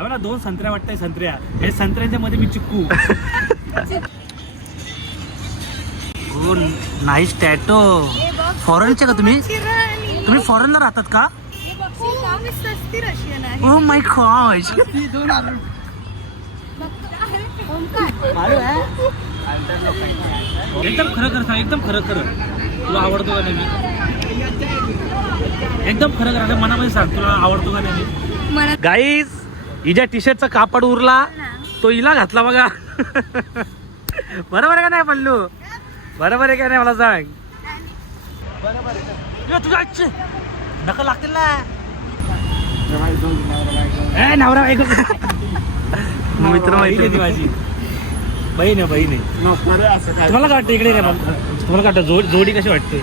मला दोन संत्र्या वाटतंय संत्र्या. हे संत्र्यांच्या मध्ये मी चिक्कू. हो नाईस टॅटो फॉरेनचे का तुम्ही? तुम्ही फॉरेनला राहतात का? ओ माय गॉश एकदम खरं खरं सांग एकदम खरं खरं. तुला आवडतो का नाही एकदम खरं खरं मनामध्ये सांग तुला आवडतो का नाही गाईज हिच्या टी शर्टचा कापड उरला तो हिला घातला बघा. बरोबर आहे का नाही पल्लू? बरोबर आहे का नाही मला सांग? बरोबर तुझ्या आजचे नका लागतील ना. ए, नवरा बायको मित्र मैत्रिणी. माझी. बहीण आहे बहीण आहे. तुम्हाला काय वाटतं इकडे काय तुम्हाला काय वाटतं? जोडी जोडी कशी वाटते?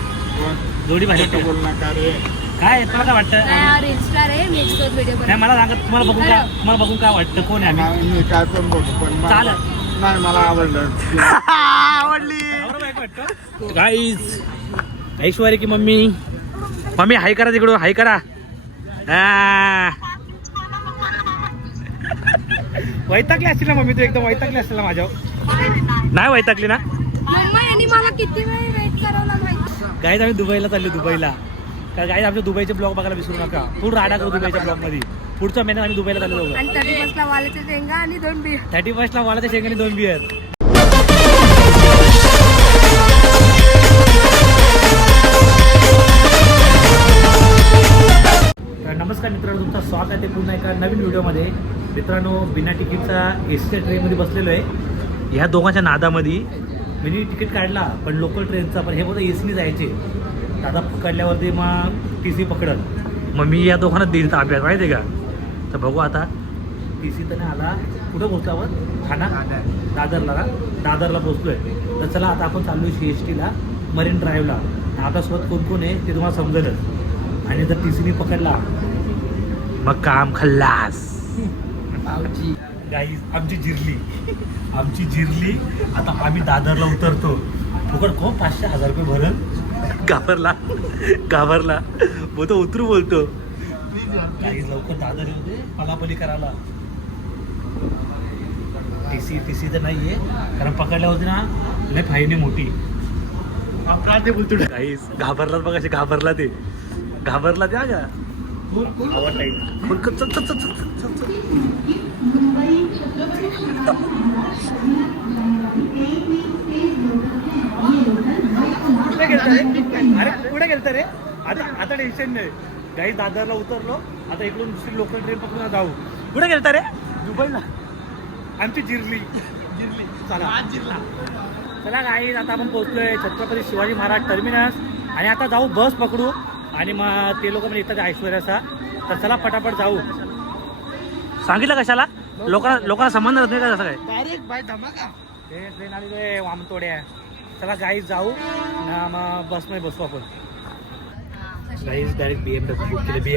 जोडी भारी वाटते. काय तुला काय वाटतं? आहे मी व्हिडिओ नाही मला सांगा तुम्हाला बघून काय तुम्हाला बघून काय वाटतं? कोण आहे आम्ही? मी काय पण बघू पण मला- चालेल. नाही मला आवडलं. आवडली. गाईज ऐश्वर्या की मम्मी. मम्मी हाय करा तिकडून हाय करा. आ. वैतागली असतील ना मम्मी तू एकदम वैतागली असेल ना माझ्यावर नाही वैतागली ना? मम्मा यांनी मला किती वेळ वेट करावं माहिती गाईज आम्ही दुबईला चाललो दुबईला. का गाईज आमच्या दुबईचे ब्लॉग बघायला विसरू नका. पूर्ण राडा करू दुबईच्या ब्लॉगमध्ये. पुढच्या महिन्यात आम्ही दुबईला चाललो आणि तरी बसला वाल्याचे शेंगा आणि दोन बिया थर्टी फर्स्टला वालाच्या शेंगाने दोन बियर. नमस्कार मित्रांनो तुमचं स्वागत आहे पुन्हा एका नवीन व्हिडिओमध्ये मित्रांनो बिना तिकीटचा एसच्या ट्रेनमध्ये बसलेलो आहे. ह्या दोघांच्या नादामध्ये मी तिकीट काढला पण लोकल ट्रेनचा पण हे बोलतो एसनी जायचे. दादा पकडल्यावरती मग टी सी पकडल. मग मी या दोघांना देईल ताब्यात माहिती आहे का? तर बघू आता. टी सी तर नाही आला. कुठं पोहोचलो आपण? ठाणा? दादरला का? दादरला पोहोचलोय. तर चला आता आपण चाललोय सी एस टीला मरीन ड्राईव्हला. आपल्यासोबत कोण कोण आहे ते तुम्हाला समजेलच. आणि जर टी सीने पकडला. मग काम खल्लास. गाईज आमची जिरली. आमची जिरली. आता आम्ही दादरला उतरतो. फुकट खूप पाचशे हजार रुपये भरल. घाबरला. घाबरला. मग तो उतरू बोलतो. लवकर दादर येऊ दे. पलापली करायला. टी सी टी सी तर नाही आहे कारण पकडल्या होती ना लय फाईने मोठी. गाईज घाबरला बघा अशी घाबरला ते. घाबरला त्या का? आवड अरे कुठे गेलता रे? आता आता टेन्शन नाही. गाई दादरला उतरलो. आता इकडून दुसरी लोकल ट्रेन पकडून जाऊ. कुठे गेलता रे? दुबईला. आमची जिरली. जिरली. चला. जिरला. चला गाई आता आपण पोहोचलोय छत्रपती शिवाजी महाराज टर्मिनस आणि आता जाऊ बस पकडू. आणि मग ते लोक पण येतात ऐश्वर्याचा तर चला पटापट जाऊ. सांगितलं कशाला? लोकांना लोकांना संबंध नाही का जसं काय? डायरेक्ट बाय धमाका. ट्रेन आहे वामतोड्या चला गाईज जाऊ. ना मग बसमध्ये बसू आपण. Guys direct BMW book केले बी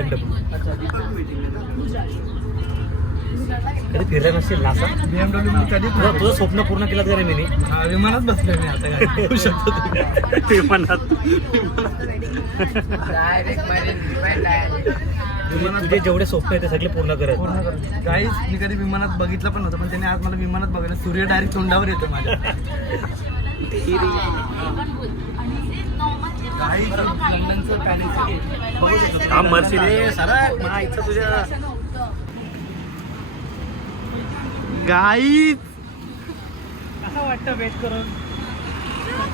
कधी फिरलं नसेल ना असं? बीएमडब्ल्यू मी कधी तुझं तुझं स्वप्न पूर्ण केलं का रे मी हा, विमानात बसलोय मी आता काय होऊ शकतो ते. म्हणत तुझे जेवढे स्वप्न आहेत ते सगळे पूर्ण करत. काहीच मी कधी विमानात बघितलं पण नव्हतं पण त्याने आज मला विमानात बघायला सूर्य डायरेक्ट तोंडावर येतो माझ्या. काही लंडनचं पॅरिस बघू शकतो काम मरशी रे सरळ मला इच्छा तुझ्या गाईच कसं वाटतं वेट करून?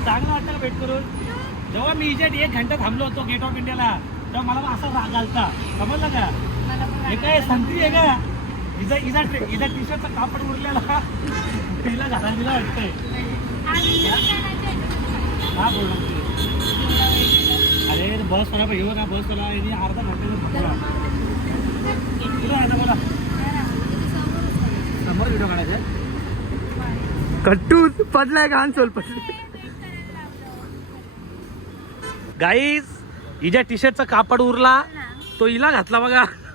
चांगलं वाटतं वेट करून? जेव्हा मी इजेट एक घंटा थांबलो होतो गेट ऑफ इंडियाला तेव्हा मला असा राग आलता. समजलं का? हे काय संत्री आहे का? इजा इजा इजा टी शर्टचा कापड उरलेला. तिला घालायला दिला वाटतंय. अरे बस करा पाहिजे. का बस करा यांनी अर्धा घंटा तुला आता बोला. समोर व्हिडिओ काढायचा कट्टून पडलाय घाण सोल पडली. गाईज हिच्या टी शर्टचा कापड उरला. तो हिला घातला बघा.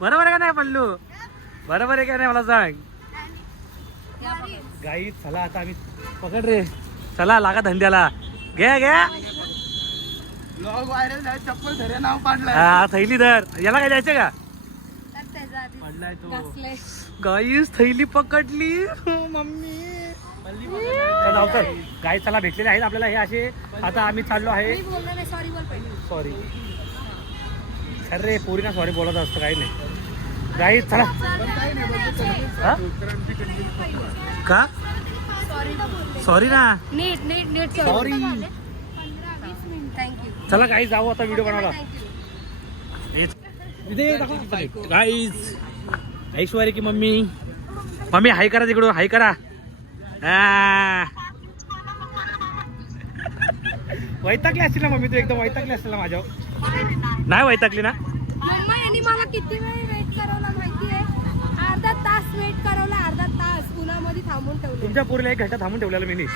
बरोबर आहे का नाही पडलो बरोबर आहे का नाही मला सांग? गाईज चला आता आम्ही पकड रे. चला लागा धंद्याला. घ्या घ्या चप्पल धरे नाव हा थैली धर. याला काय द्यायचं का? पडलाय तो. गाईस थैली पकडली. हो, मम्मी. चल गाई चला भेटलेले आहेत आपल्याला हे असे. आता आम्ही चाललो आहे. मी बोलणार नाही सॉरी बोल पहिले. सॉरी अरे पोरीना सॉरी बोलत असतं काही नाही. गाई चला? का? सॉरी सॉरी ना. नीट नीट नीट. थँक्यू चला गाई जाऊ आता व्हिडिओ बनवला गाईज ऐश्वर्या की मम्मी. मम्मी हाय करा तिकडून हाय करा. वैतागली असतील ना मम्मी तू एकदम वैतागली असतील ना माझ्यावर. नाही वैतागली ना. मला किती वेळ वेट करवला माहिती आहे अर्धा तास वेट करवला अर्धा तास उन्हामध्ये थांबून ठेवले. तुमच्या पोरीला एक घंटा थांबून ठेवलेला मी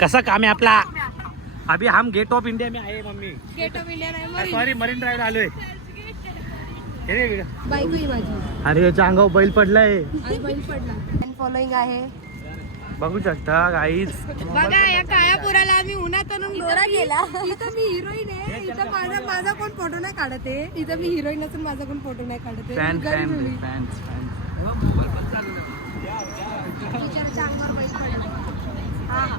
कसा काम आहे आपला? अभि हम गेट ऑफ इंडिया में आहे मम्मी. गेट ऑफ इंडिया नाही मरीन. सॉरी मरीन ड्राईव्ह आलोय. हे रे, बायको ही माझी. अरे याच्या अंगावर बैल पडलाय. आणि बैल पडला. फॉलोईंग आहे. बघू शकता गाईज बघा या काळ्या पोराला आम्ही उन्हात आणून लोरा गेला. इथं मी हिरोईन आहे. इथं माझा माझा कोण फोटो नाही काढत? आहे इथं मी हिरोईन असून माझा कोण फोटो नाही काढत? आहे फॅन फॅन मुली. फॅन हा हा.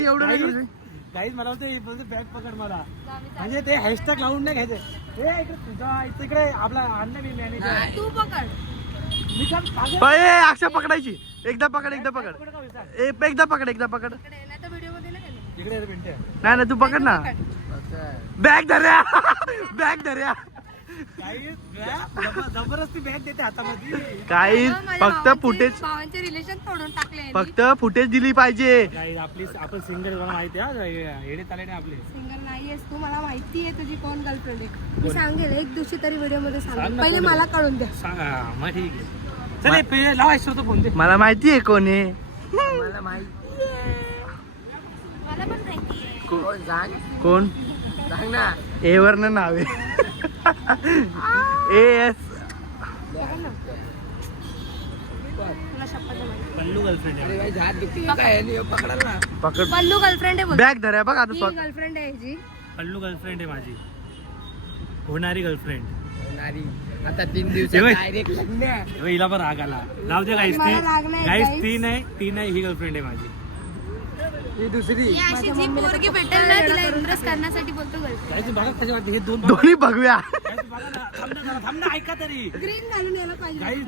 एवढं मला बॅग पकड मला. म्हणजे ते हॅशटॅग लावून नाही घ्यायचं. हे इकडे तुझा इकडे आपला अन्न मी मॅनेजर तू पकड? अक्षा पकडायची. एकदा पकड एकदा पकड? ए, एकदा पकड एकदा पकड. इकडे नाही नाही तू पकड ना. बॅग धर्या बॅग धर्या जबरदस्ती बॅग देते हातामध्ये काही फक्त फुटेज भावांचे रिलेशन तोडून टाकले. फक्त फुटेज दिली पाहिजे. आपली आपण सिंगल मला माहिती आहे येडे चाले नाही आपले. सिंगल नाहीयेस तू मला माहिती आहे तुझी कोण गर्लफ्रेंड आहे. मी सांगेल एक दिवशी तरी व्हिडिओमध्ये सांग सांगेल पहिले. मला कळून द्या. सांगा मग ठीक आहे. चल पे- लावायचं होतं फोन ते मला माहिती आहे कोण. आहे मला पण माहिती आहे कोण? सांग ना. ए वरनं नाव आहे. A S. पल्लू गर्लफ्रेंड आहे. पकड. पल्लू गर्लफ्रेंड आहे बोल. बॅग धर्या बघ आता स्वतः गर्लफ्रेंड आहे जी पल्लू गर्लफ्रेंड आहे माझी. होणारी गर्लफ्रेंड आता तीन डायरेक्ट हिला पण राग आला. जाऊ दे गाईस ती मला राग नाही, गाईस guys. ती नाही ती नाही ही गर्लफ्रेंड आहे माझी. ही दुसरी. पोरगी भेटेल ना तिला इम्प्रेस करण्यासाठी बोलतो गर्लफ्रेंड गाईस बघा कशी वाटते हे दोन दोन्ही बघूया. Guys, बघा ना, थांब ना जरा, थांब ना ऐका तरी. ग्रीन घालून यायला पाहिजे. गाईस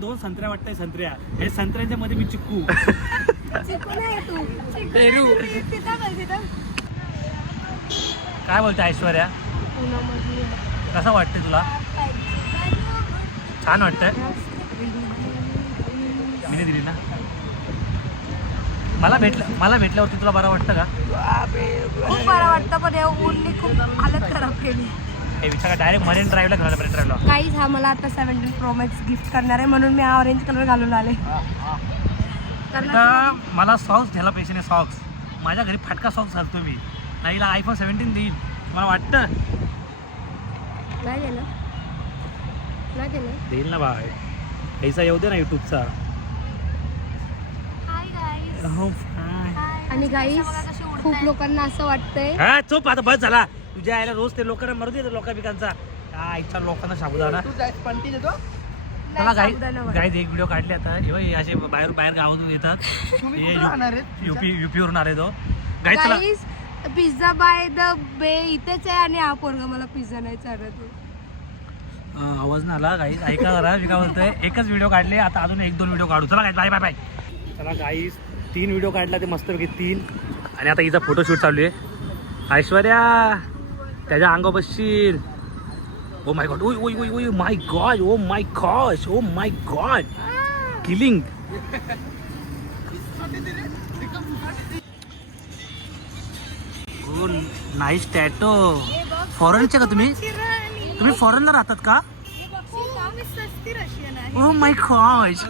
दोन हे संत्र्या वाटतंय संत्र्या. हे संत्र्यांच्या मध्ये मी चिक्कू. चिकू नाही तू. पेरू. तिथं बघ तिथं. काय बोलते ऐश्वर्या? कसं वाटतंय तुला? छान वाटतंय. मी दिली ना मला भेटलं मला भेटल्यावरती तुला बरं वाटतं का? खूप बरं वाटतं पण या ऊनने खूप हालत खराब केली. हे विचार डायरेक्ट मरीन ड्राईव्हला घाला मरीन ड्राईव्हला काहीच हा मला आता सेव्हन्टीन प्रो मॅक्स गिफ्ट करणार आहे म्हणून मी हा ऑरेंज कलर घालून आले. आता मला सॉक्स घ्यायला पैसे नाही सॉक्स माझ्या घरी फाटका सॉक्स घालतो मी. नाहीला आयफोन सेव्हन्टीन देईल मला वाटतं? नाही दिलं नाही दिलं देईल ना बाय पैसा येऊ दे ना युट्यूबचा. आणि गाईस खूप लोकांना असं वाटतंय. हा चोप आता बस झाला. तुझ्या आईला रोज ते लोकांना मरू दे लोका हा इच्छा लोकांना साबुदाणा. जाय पंटी देतो? चला गाई. गाईज एक व्हिडिओ काढले आता. हे हे असे बाहेर बाहेर गावातून येतात. हे आहेत? युपी युपीवरून आले तो गाईज चला. गाईस पिझ्झा बाय द बे इथेच आहे आणि हा पोरगा मला पिझ्झा नाही चालत. आवाज नाही आला गाईज ऐका जरा मी काय बोलतोय एकच व्हिडिओ काढले आता अजून एक दोन व्हिडिओ काढू. चला गाईज बाय बाय बाय चला गाईज तीन व्हिडिओ काढला ते मस्तपैकी तीन. आणि आता हिचा फोटोशूट चालू आहे. ऐश्वर्या त्याच्या अंगा बसशील. ओ माय गॉड ओय ओय ओय ओय my god oh my gosh oh my god killing nice tattoo फॉरेनचे का तुम्ही? तुम्ही फॉरेनला राहतात का? ओ माय गॉश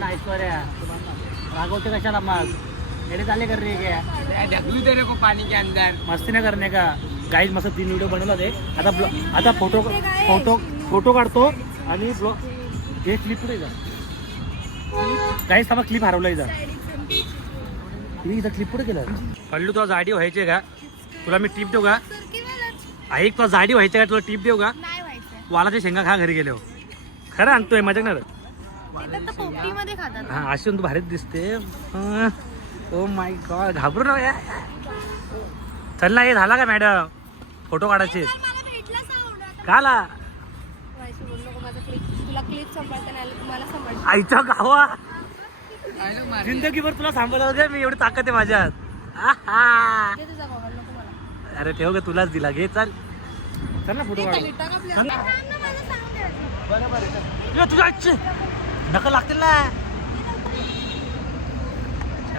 ना ऐश्वर्या रागवते कशाला मग एडे चालले कर रे ढकलू दे रे को पाणी के अंदर मस्ती नाही करणे का? गाईज मस्त तीन व्हिडिओ बनवला ते आता आता फोटो फोटो फोटो काढतो आणि ब्लॉग हे क्लिप पुढे जा. गाईज थांबा क्लिप हरवलाय जा. इथं क्लिप पुढे केलं. पल्लू तुला जाडी व्हायची का? तुला मी टीप देऊ का? ऐक तुला जाडी व्हायची का? तुला टीप देऊ का? वालाच्या शेंगा खा घरी गेलो खरं आणतोय पोपटीमध्ये खातात. हा अशी तू भारीच दिसते. ओ माय गॉड घाबरू ना या. चल ना हे झाला का मॅडम फोटो काढायचे. काला व्हायचं बोलू नको माझं क्लिप तुला क्लिप सांभाळता नाही आलं, तुम्हाला सांभाळता आईच्या गावा. जिंदगीभर तुला सांभाळलं का मी एवढी ताकद आहे माझ्यात. दे अरे ठेव का तुलाच दिला. घे चल. चल ना फोटो काढू तुझ्या नख लागतील ना.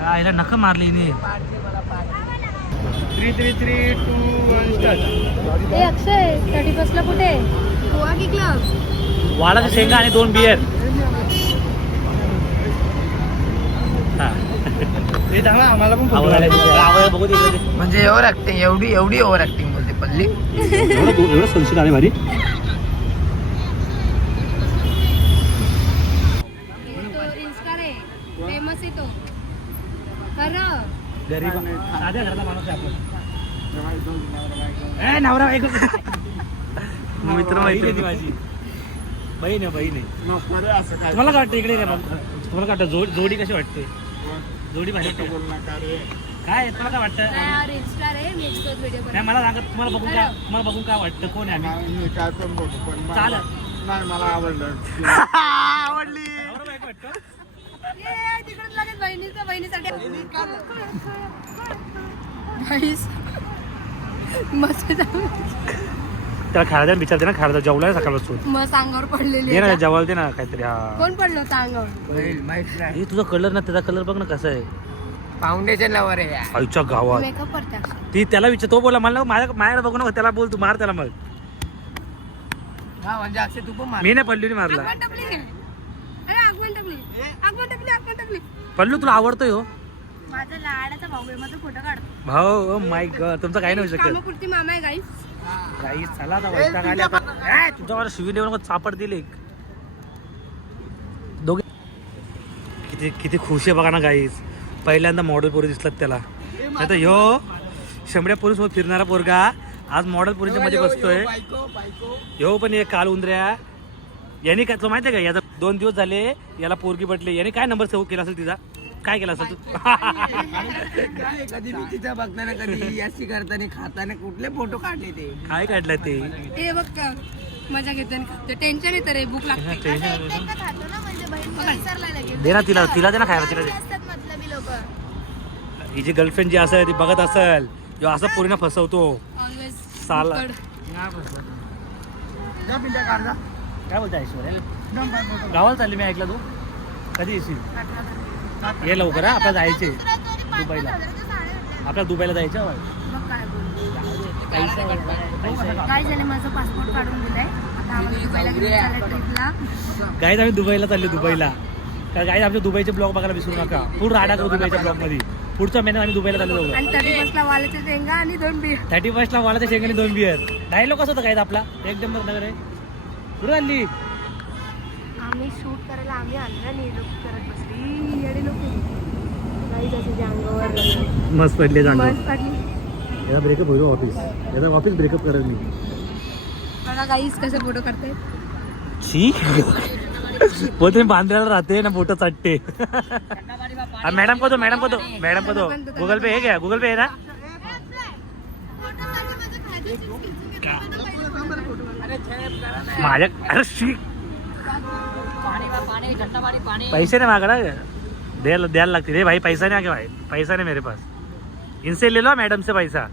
आईला नख मारली नी three three three two one start ए अक्षय थर्टी फर्स्टला कुठे? गोवा की क्लब वालाच्या शेंगा आणि दोन बियर हा हे आम्हाला पण बघू. म्हणजे ओव्हर ऍक्टिंग एवढी एवढी ओव्हर ऍक्टिंग बोलते पल्ली. एवढं आले भारी तो इन्स्टार आहे फेमस आहे तो खरं गरीब साध्या घरातला माणूस आहे आपण ए, नवरा बायको मित्र. माझी. बहीण आहे बहीण आहे. तुम्हाला काय वाटतं इकडे? तुम्हाला काय वाटतं? जोड जोडी कशी वाटते? जोडी भारी वाटते. काय तुम्हाला काय वाटतं? नाही यार इन्स्टार आहे मी तोच व्हिडिओ नाही मला सांगा तुम्हाला बघून काय तुम्हाला बघून काय वाटतं? कोण आहे आम्ही? चालेल. नाही मला आवडलं. नवरा बायको वाटतं? तिकडून लगेच बहिणीचं बहिणीसाठी. मस्त. त्याला खायला विचारते ना खायला जेवलाय सकाळपासून. मस्त अंगावर पडलेली दे ना आहे. जेवायला दे ना काहीतरी हा. कोण पडलं होतं अंगावर? माहीत नाही. हे तुझा कलर ना त्याचा कलर बघ ना कसा आहे. फाउंडेशन लवर आहे. आईच्या गावात. मेकअप करते अक्षय. ती त्याला विचार तो बोला मला माझ्या माझ्याकडे बघू नको त्याला बोल तू मार त्याला मग. हा म्हणजे अक्षय तू पण मार. मी नाही पल्लू मारला. आगमन टपली अरे आगमन टपली. आगमन टपली आगमन टपली. पल्लू तुला आवडतोय हो. माझा लाडाचा भाऊ आहे माझा फोटो काढतो. भाऊ माय गॉड तुमचं काही नाही होऊ शकत. कामापुरती मामा आहे गाईस गाई चला आता वैताग आले. ए, तुझ्यावर शिवी देऊन चापड दिले? दोघे किती किती खुश आहे बघा ना गाईस. पहिल्यांदा मॉडेल पोरी दिसतात त्याला. नाही तर ह्यो शंभऱ्या पोरी सोबत फिरणारा पोरगा आज मॉडेल पोरीच्या मध्ये बसतोय. ह्यो पण एक काल उंदऱ्या. यांनी काय तुला माहिती आहे का याचा दोन दिवस झाले याला पोरगी पटली. याने काय नंबर सेव्ह केला असेल तिचा? काय केला असेल तू? काय कधी मी तिचं बघताना कधी याची करताना खाताना कुठले फोटो काढले ते? काय काढलं ते? हे बघ का मजा घेते टेन्शन येतं रे भूक लागते. म्हणजे दे ना तिला तिला दे ना खायला तिला दे. लोक. हिची गर्लफ्रेंड जी असेल ती बघत असेल किंवा असं पोरीना फसवतो. ऑलवेज साला. जा. काय बोलते ऐश्वर्या? गावाला चालली मी ऐकलं तू? कधी येशील? ये लवकर हा आपल्याला जायचे दुबईला. आपल्याला दुबईला जायचं. काय झालं? माझं पासपोर्ट काढून दिलाय. आता आम्हाला दुबईला घेऊन ट्रिपला. गाईज आम्ही दुबईला चालले दुबईला. कारण गाईज आमच्या दुबईचे ब्लॉग बघायला विसरू नका. पूर्ण राडा करू दुबईच्या ब्लॉगमध्ये पुढच्या महिन्यात आम्ही दुबईला चाललो आणि थर्टी फर्स्टला वालाच्या शेंगा आणि दोन बी थर्टी फर्स्टला वाला शेंगाने दोन बियर डायलॉग कसं होतं गाईज आपला? एकदम नगर आहे. कुठं चालली. आम्ही शूट करायला आम्ही नाही लोक करत बसली. येडे लोक काही जसं जे अंगावर मस्त पडले मस्त पडली. याचा ब्रेकअप होईल ऑफिस याचा ऑफिस ब्रेकअप करेल मी बघा काहीच कसे फोटो करते छी. बोलते बांद्र्याला राहते ना फोटो चाटते. मॅडम को दो मॅडम को दो मॅडम को दो. गुगल पे है क्या गुगल पे है ना. माझ्या अरे शी. पैसे नहीं मांग रहा द्यायला द्यायला लागतील. रे भाई पैसा नहीं आगे भाई. पैसा नहीं मेरे पास. इनसे ले लो मैडम से पैसा.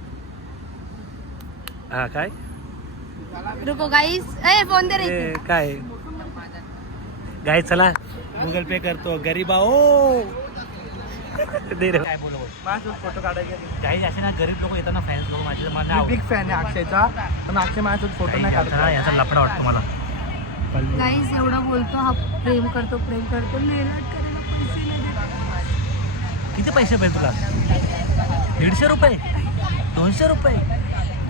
हा काय? रुको ए फोन दे काय? गाय चला. गुगल पे करतो. गरीबा ओ दे रे. काय बोलू? फोटो काढायचे काही असे ना गरीब लोक येतात ना फॅन्स लोक माझे मला बिग फॅन आहे अक्षयचा. पण अक्षय माझ्यासोबत फोटो नाही काढत. याचा लफडा वाटतो मला. गाईस एवढा बोलतो हा प्रेम करतो प्रेम करतो. मेहनत करायला पैसे नाही देत. किती पैसे पाहिजे तुला? दीडशे रुपये? दोनशे रुपये?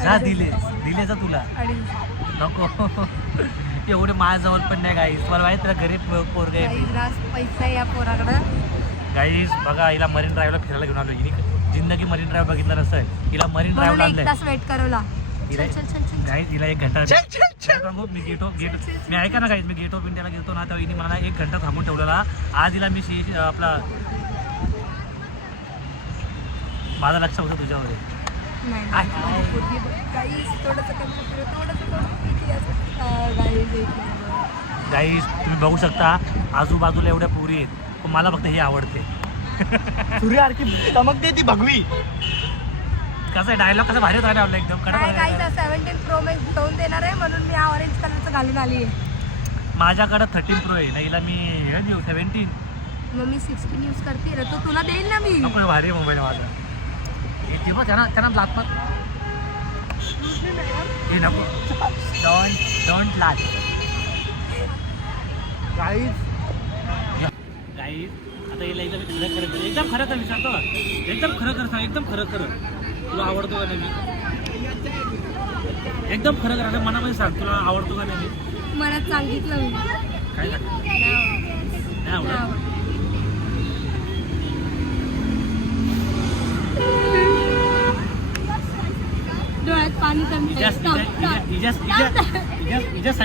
जा दिले. दिले जा तुला. अडीच नको. एवढे माझ्याजवळ पण नाही गाई मला माहिती तुला गरीब पोरग गाईस रास पैसा आहे या पोराकडं. गाईज बघा हिला मरीन ड्राईव्हला फिरायला घेऊन आलो हिने जिंदगी मरीन ड्राईव्ह बघितला नसतं हिला मरीन म्हणून एक आणलंय. तास वेट करवला गाईज हिला एक घंटा सांगू, मी गेट ऑफ गेट मी ऐका ना गाईज मी गेट ऑफ इंडियाला गेलो ना तेव्हा हिने मला एक घंटा थांबून ठेवलेला. आज हिला मी शी आपला माझं लक्ष होतं नंबर. गाईज तुम्ही बघू शकता आजूबाजूला एवढ्या पुरी आहेत. पण मला फक्त हे आवडते. सूर्यासारखी चमकते ती भगवी. कसं डायलॉग कसं भारी राहिला आपला एकदम कडक गाईज सेव्हन्टीन प्रो मॅक्स घेऊन देणार आहे म्हणून मी हा ऑरेंज कलरचं घालून आली आहे. माझ्याकडे थर्टीन प्रो आहे ना हिला मी हे देऊ सेव्हन्टीन मग मी सिक्स्टीन यूज करते रे तो तुला देईल ना मी? नको भारी मोबाईल माझा. हे तेव्हा त्यांना त्यांना लात मत हे नको. डोंट डोंट काहीच गाईज आता हिला एकदम खरं खरं एकदम खरं खरं विचारतो? एकदम खरं खरं सांग एकदम खरं खरं तुला आवडतो का नाही एकदम खरं खरं मनामध्ये सांग तुला आवडतो का नाही मी? मनात सांगितलं मी. काय नाही आवडत.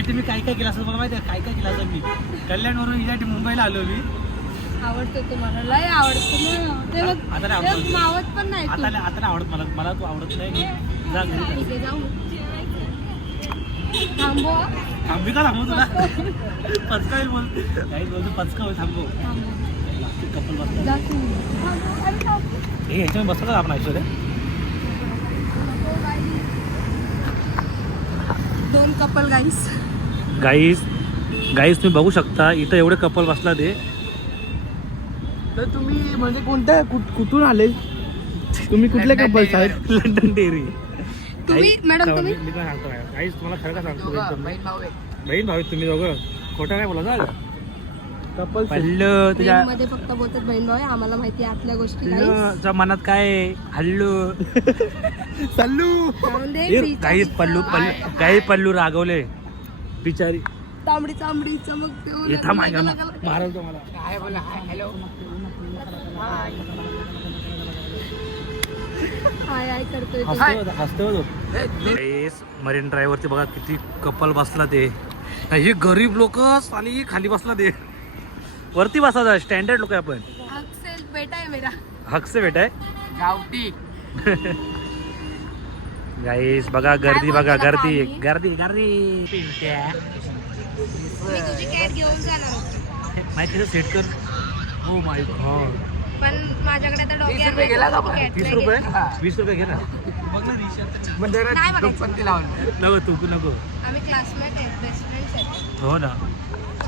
मी काय काय केलं असं मला माहिती आहे काय काय केलं असं मी? कल्याणवरून हिच्यासाठी मुंबईला आलो मी. आवडतो तुम्हाला लय आवडतो ना. ते बघ आता नाही आवडत. ते मावत पण नाही तू. आता आता नाही आवडत मला. मला तू आवडत नाही. मी जा घरी. जा. ठीक आहे जाऊ. थांबव. थांबी का थांबू तुला? पचका होईल बोल. काही बोलतो पचका होईल थांबू कपल जा तू. अरे थांब. हे ह्याच्यामध्ये बसतो का आपण ऐश्वर्या? दोन कपल गाईस गाईस गाईस तुम्ही बघू शकता इथं एवढे कपल बसला ते. तर तुम्ही म्हणजे कोणत्या कुठ- कुठून आले? तुम्ही कुठले कपल्स आहेत? London dairy. तुम्ही मॅडम तुम्ही? मी काय सांगतो गाईस तुम्हाला खरं का सांगतो एकदम. बहीण भाऊ आहे. बहीण भाऊ तुम्ही दोघं? खोटं काय बोला जा कपल्स हल्लो तुझ्या मध्ये फक्त बोलतात बहीण भाऊ आहे आम्हाला माहिती आहे आतल्या गोष्टी. तुझ्या मनात काय आहे? हल्लो. सल्लू. जाऊन दे, हे बिचारी काही पल्लू पल्लू काही पल्लू रागवले. बिचारी. तांबडी चांबडी चमकते हे थांब माझ्या मारल तो मला. हाय. बोला हाय हाय. करतोय. मरीन बघा किती कपल बसला ते. हे गरीब लोक आणि खाली बसला ते. वरती बसा स्टँडर्ड लोक आहे आपण. बेटा आहे हकसे भेटाय गावठी. गाईस बघा गर्दी बघा गर्दी? गर्दी गर्दी. पिंट्या. मी तुझी कॅट घेऊन जाणार होते. माहिती सेट कर हो माय गॉड पण माझ्याकडे तीस रुपये गेला का तीस रुपये? हा. वीस रुपये घे ना म्हणजे नाही बघायचं. दुप्पटी लावून. नको तू तू नको. आम्ही क्लासमेट आहेत बेस्ट फ्रेंड्स आहेत हो ना.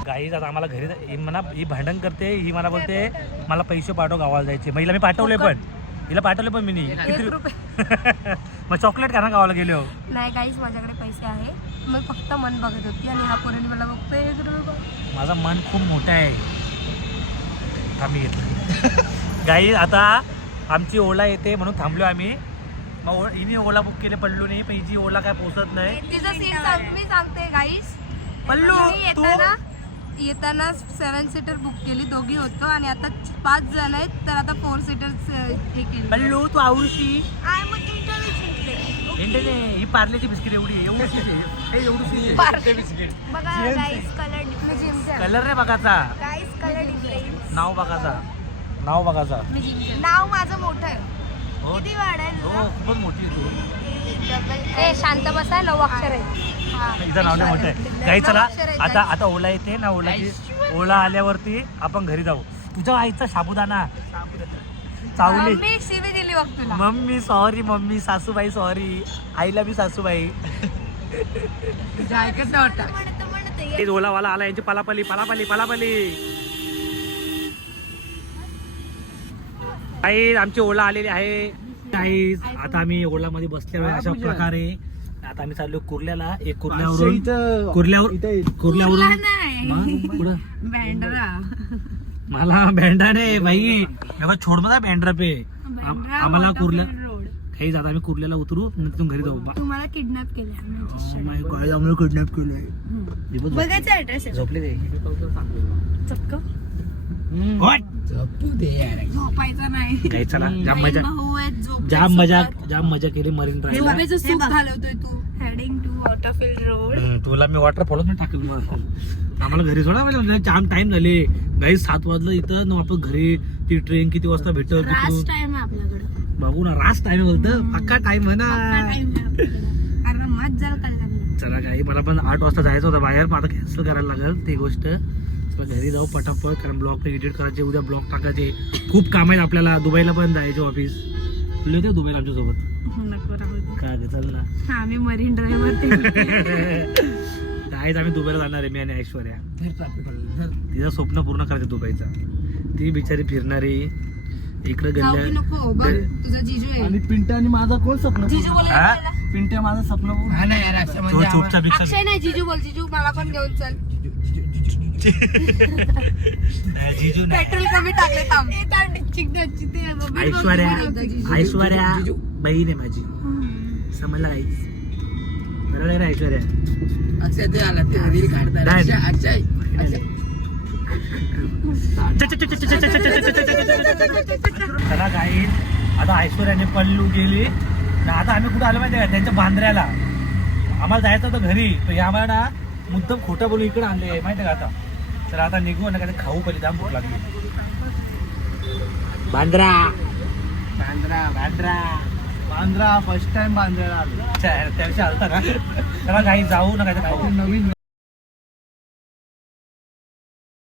गाईज आता आम्हाला घरी जा- ही म्हणा ही भांडण करते ही मला बोलते मला पैसे पाठव गावाला जायचे. मग हिला मी पाठवले पण. हिला पाठवले पण मी नाही. एक किती रुपये. मग चॉकलेट का ना गावाला गेलो नाही काहीच माझ्याकडे पैसे आहे. मग फक्त मन बघत होती आणि हा पोरांनी मला बघतोय एक रुपये. बघ. माझं मन खूप मोठं आहे. थांबी येतो गाई आता आमची ओला येते म्हणून थांबलो आम्ही. मग हिने ओला बुक केले पडलो नाही पण हिची ओला काय पोचत नाही. तिचं सीट सांग मी सांगते गाईस पल्लू तू? येताना येताना सेवन सीटर बुक केली दोघी होतो. आणि आता पाच जण आहेत तर आता फोर सीटर हे केली. पल्लू तू आवडशी आय. ही पार्लेची बिस्किट एवढी. हे. बघा गाईस कलर कलर रे बघाचा. गाईस कलर डिफरन्स नाव बघाचा. नाव बघाचा मी जिमचे नाव माझं मोठं आहे. हो? किती वाढेल हो खूपच मोठी आहे तू. ए शांत बसा नऊ अक्षर आहे नाव नाही मोठं आहे. चला. आता आता ओला येते ना ओलाची ओला आल्यावरती आपण घरी जाऊ. तुझ्या आईचा साबुदाणा. चावली. मी शिवी दिली बघ तुला. Mummy sorry mummy. सासूबाई सॉरी आईला बी सासूबाई. म्हणत म्हणत ओलावाला आला यांची पालापाली पालापाली पालापाली. आई आमची ओला आलेली आहे. काही आता आम्ही ओला मध्ये बसलेलो आहे अशा प्रकारे. आता आम्ही चाललो कुर्ल्याला. एक कुर्ल्यावरून कुर्ल्यावर कुर्ल्यावरून मला भेंडा नाही भाई एवढा छोड मजा भेंडरा पे. आम- आम्हाला कुर्ल्या काही जात आम्ही कुर्ल्याला उतरू नंतर तिथून घरी जाऊ. तुम्हाला किडनॅप केलं आम्हाला किडनॅप केलंय. बघायचा ऍड्रेस आहे. झोपले ते. चपक. झोपू दे यार. झोपायचं नाही. काही चला जाम मजा भाऊ आहेत झोप जाम मजा जाम मजा केली मरीन ड्राईव्हला झोपेचं सुख घालवतोय तू. हेडिंग टू वॉटरफील्ड रोड तुला मी वॉटर फॉलो टाकेल मग. आम्हाला घरी सोडा म्हणजे जाम टाइम झाले. घरी सात वाजलं इथं न वापस घरी. ती ट्रेन किती वाजता भेटत टाइम आहे आपल्याकडे. बघू ना रास टाइम बोलतं. पक्का टाइम आहे पक्का ना चला काही मला पण आठ वाजता जायचं होतं बाहेर. मग आता कॅन्सल करायला लागेल ती गोष्ट. चला घरी जाऊ पटापट कारण ब्लॉग एडिट करायचे उद्या ब्लॉग टाकायचे. खूप काम आहेत आपल्याला दुबईला पण जायचे ऑफिस तुला येते दुबईला आमच्यासोबत. काय ग, चल ना. आम्ही मरीन ड्राईव्हर काहीच आम्ही दुबईला जाणार आहे मी आणि ऐश्वर्या. तिचं स्वप्न पूर्ण करायचं दुबईचं. ती बिचारी फिरणारी इकडे जाऊ की गल्ल्या नको बघ तुझा जिजू आहे. आणि पिंट्या आणि माझा कोण स्वप्न हा? पिंट्या माझं स्वप्न. हा इच्छा अक्षय नाही जिजू बोल जिजू मला पण घेऊन चल. जिजू. पेट्रोल कमी टाकले ऐश्वर्या. ऐश्वर्या. बहीण आहे माझी समजला बरोबर आहे ऐश्वर्या अक्षय ते आला ते रील काढतात नाही. अक्षय अक्षय अक्षय. चला काही आता ऐश्वर्याने पल्लू गेली आता आम्ही कुठे आलो माहिती का त्यांच्या बांद्र्याला आम्हाला जायचं होतं घरी तर हे आम्हाला ना मुद्दाम खोटं बोलून इकडे आणले माहिती आहे का आता तर आता निघू ना काय खाऊ पहिली दाम भूक लागली. बांद्रा. बांद्रा बांद्रा. बांद्रा फर्स्ट टाइम बांद्राला आलो. त्याविषयी आलता का चला काही जाऊ ना काय खाऊ. नवीन